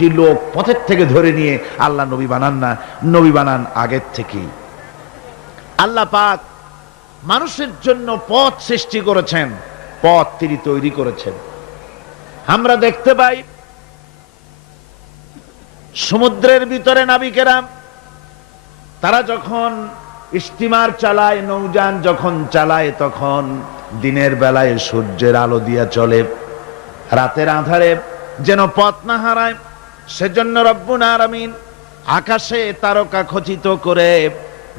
একটি লোক পথের থেকে ধরে নিয়ে আল্লাহ নবী বানান না, নবী বানান আগের থেকেই। আল্লাহ পাক মানুষের জন্য পথ সৃষ্টি করেছেন, পথ তিনি তৈরি করেছেন। আমরা দেখতে পাই, সমুদ্রের ভিতরে নাবিকেরা তারা যখন স্টিমার চালায়, নৌযান যখন চালায়, তখন দিনের বেলায় সূর্যের আলো দিয়া চলে, রাতের আধারে যেন পথ না হারায়। সেজন্য রব্বুন আরামিন আকাশে তারকা খচিত করে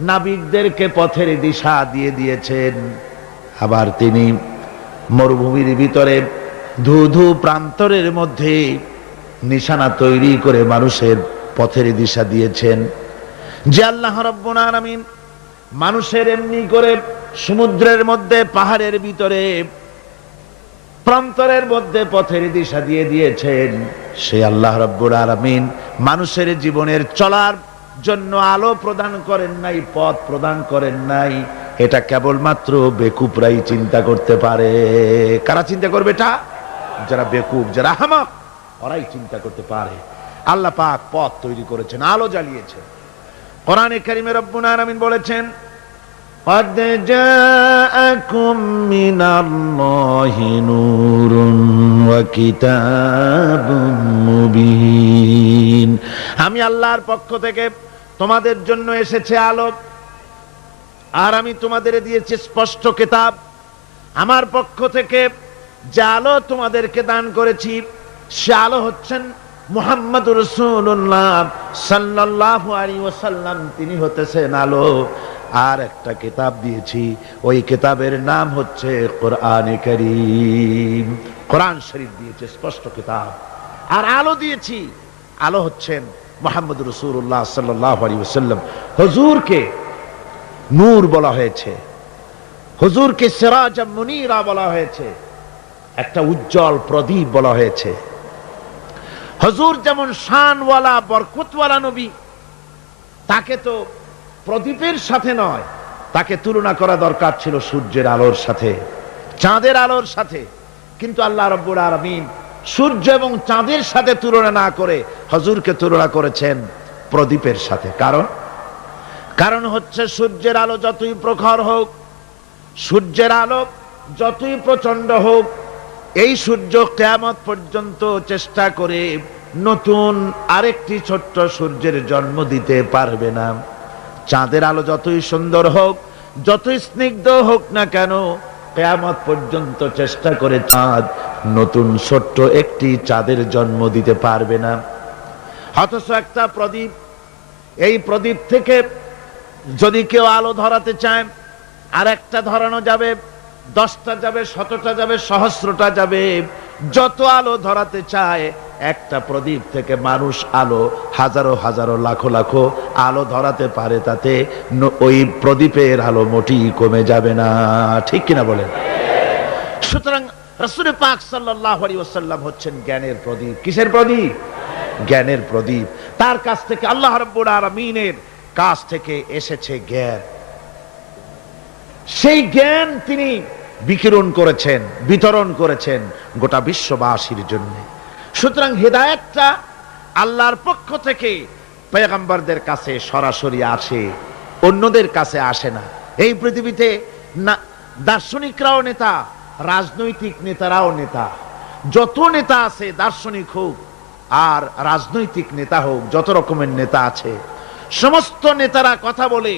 নাবিকদেরকে পথের দিশা দিয়ে দিয়েছেন। আবার তিনি মরুভূমির ভিতরে ধু ধু প্রান্তরের মধ্যে নিশানা তৈরি করে মানুষের পথের দিশা দিয়েছেন। যে আল্লাহ রব্বুল আলামিন মানুষের এমনি করে সমুদ্রের মধ্যে পাহাড়ের ভিতরে প্রান্তরের মধ্যে পথের দিশা দিয়ে দিয়েছেন। সে আল্লাহ রব্বুল আলামিন মানুষের জীবনের চলার জন্য আলো প্রদান করেন নাই, পথ প্রদান করেন নাই। এটা কেবলমাত্র বেকুপরাই চিন্তা করতে পারে। কারা চিন্তা করবে এটা? যারা বেকুব, যারা হামাক ওরাই চিন্তা করতে পারে। আল্লাহ পাক পথ তৈরি করেছেন, আলো জ্বালিয়েছেন। কোরআনে কারিমে রব্বুল আলামিন বলেছেন قد جاءكم من الله نور وكتاب مبين আমি আল্লাহর পক্ষ থেকে তোমাদের জন্য এসেছে আলো আর আমি তোমাদের দিয়েছি স্পষ্ট কিতাব আমার পক্ষ থেকে যে আলো তোমাদেরকে দান করেছি সে আলো হচ্ছেন মুহাম্মদ রসুল্লাহ সাল্লাহ আলী ওসাল্লাম তিনি হতেছেন আলো আর একটা কিতাব দিয়েছি। ওই কিতাবের নাম হচ্ছে কোরআনে করিম। কোরআন শরীফ দিয়েছে, স্পষ্ট কিতাব। আর আলো দিয়েছি। আলো হচ্ছেন মোহাম্মদ রসুল্লাহ সাল্লাহ আলী ওসাল্লাম হজুরকে নূর বলা হয়েছে। হুজুরকে সিরাজ মুনিরা বলা হয়েছে। একটা উজ্জ্বল প্রদীপ বলা হয়েছে। হজুর যেমন শানওয়ালা, বরকতওয়ালা নবী, তাকে তো প্রদীপের সাথে নয়, তাকে তুলনা করা দরকার ছিল সূর্যের আলোর সাথে, চাঁদের আলোর সাথে। কিন্তু আল্লাহ রব্বুল আলমিন সূর্য এবং চাঁদের সাথে তুলনা না করে হজুরকে তুলনা করেছেন প্রদীপের সাথে। কারণ? কারণ হচ্ছে সূর্যের আলো যতই প্রখর হোক, সূর্যের আলো যতই প্রচণ্ড হোক, এই সূর্য কেয়ামত পর্যন্ত চেষ্টা করে নতুন আরেকটি ছোট্ট সূর্যের জন্ম দিতে পারবে না। চাঁদের আলো যতই সুন্দর হোক, যতই স্নিগ্ধ হোক না কেন, কেয়ামত পর্যন্ত চেষ্টা করে চাঁদ নতুন ছোট্ট একটি চাঁদের জন্ম দিতে পারবে না। অথচ একটা প্রদীপ, এই প্রদীপ থেকে যদি কেউ আলো ধরাতে চায়, আর একটা ধরানো যাবে, দশটা যাবে, শতটা যাবে, সহস্রটা যাবে, যত আলো ধরাতে চায় একটা প্রদীপ থেকে মানুষ আলো, হাজারো হাজারো, লাখো লাখো আলো ধরাতে পারে তাতে ওই প্রদীপের আলো মোটি কমে যাবে না। ঠিক কিনা বলেন? সুতরাং পাক সাল্লাহ হচ্ছেন জ্ঞানের প্রদীপ। কিসের প্রদীপ? জ্ঞানের প্রদীপ। তার কাছ থেকে আল্লাহ রব্বুল কাছ থেকে এসেছে জ্ঞান। সেই জ্ঞান তিনি বিকিরণ করেছেন, বিতরণ করেছেন গোটা বিশ্ববাসীর জন্য। সুতরাং হেদায়তটা আল্লাহর পক্ষ থেকে পেগম্বরদের কাছে সরাসরি আসে, অন্যদের কাছে আসে না। এই পৃথিবীতে না, দার্শনিকরাও নেতা, রাজনৈতিক নেতারাও নেতা। যত নেতা আছে, দার্শনিক হোক আর রাজনৈতিক নেতা হোক, যত রকমের নেতা আছে, সমস্ত নেতারা কথা বলে,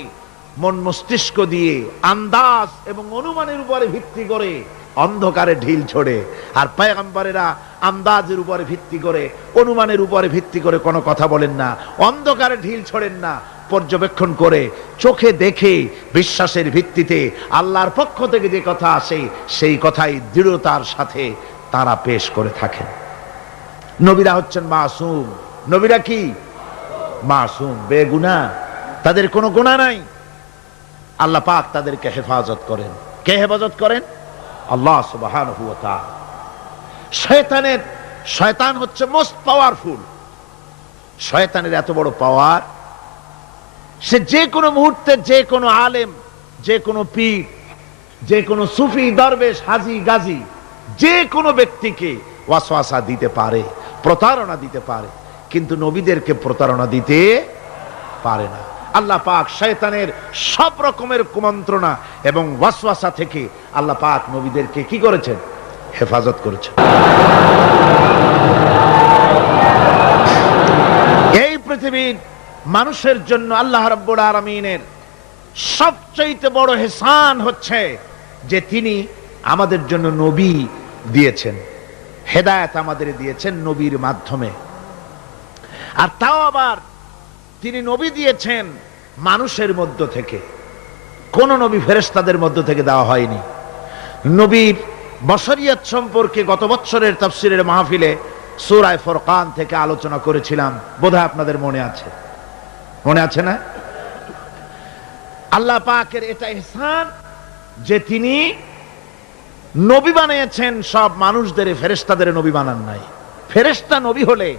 মন মস্তিষ্ক দিয়ে, আন্দাজ এবং অনুমানের উপরে ভিত্তি করে অন্ধকারে ঢিল ছোড়ে। আর পায়গাম্বারেরা আন্দাজের উপরে ভিত্তি করে, অনুমানের উপরে ভিত্তি করে কোনো কথা বলেন না। অন্ধকারে ঢিল ছোড়েন না, পর্যবেক্ষণ করে, চোখে দেখে, বিশ্বাসের ভিত্তিতে আল্লাহর পক্ষ থেকে যে কথা আসে, সেই কথাই দৃঢ়তার সাথে তারা পেশ করে থাকেন। নবীরা হচ্ছেন মাসুম। নবীরা কি? মাসুম, বেগুনা। তাদের কোনো গুণা নাই। আল্লাহ পাক তাদেরকে হেফাজত করেন। কে হেফাজত করেন? আল্লাহ সুবাহান শয়তানের, শয়তান হচ্ছে মোস্ট পাওয়ারফুল শয়তানের এত বড় পাওয়ার সে যে কোনো মুহূর্তে যে কোনো আলেম, যে কোনো পীর, যে কোনো সুফি, দরবেশ, হাজি, গাজী, যে কোনো ব্যক্তিকে ওয়াসওয়াসা দিতে পারে, প্রতারণা দিতে পারে, কিন্তু নবীদেরকে প্রতারণা দিতে পারে না। আল্লাহ পাক শয়তানের সব রকমের কুমন্ত্রণা এবং ওয়াসওয়াসা থেকে আল্লাহ পাক নবীদেরকে কি করেছেন? হেফাজত করেছেন। এই পৃথিবীর মানুষের জন্য আল্লাহ রাব্বুল আলামিনের সবচেয়ে বড় হেসান হচ্ছে যে তিনি আমাদের জন্য নবী দিয়েছেন। হেদায়েত আমাদের দিয়েছেন নবীর মাধ্যমে। আর তাও আবার তিনি নবী দিয়েছেন মানুষের মধ্য থেকে। কোন নবী ফেরেশতাদের মধ্য থেকে দেওয়া হয়নি। নবীর বশরিয়ত সম্পর্কে গত বছরের তাফসিরের মাহফিলে সূরায়ে ফুরকান থেকে আলোচনা করেছিলাম। বোধহয় আপনাদের মনে আছে। মনে আছে না? আল্লাহ পাকের এটা ইহসান যে তিনি নবী বানিয়েছেন, সব মানুষদের ফেরেশতাদের নবী বানান নাই। ফেরেশতা নবী হলে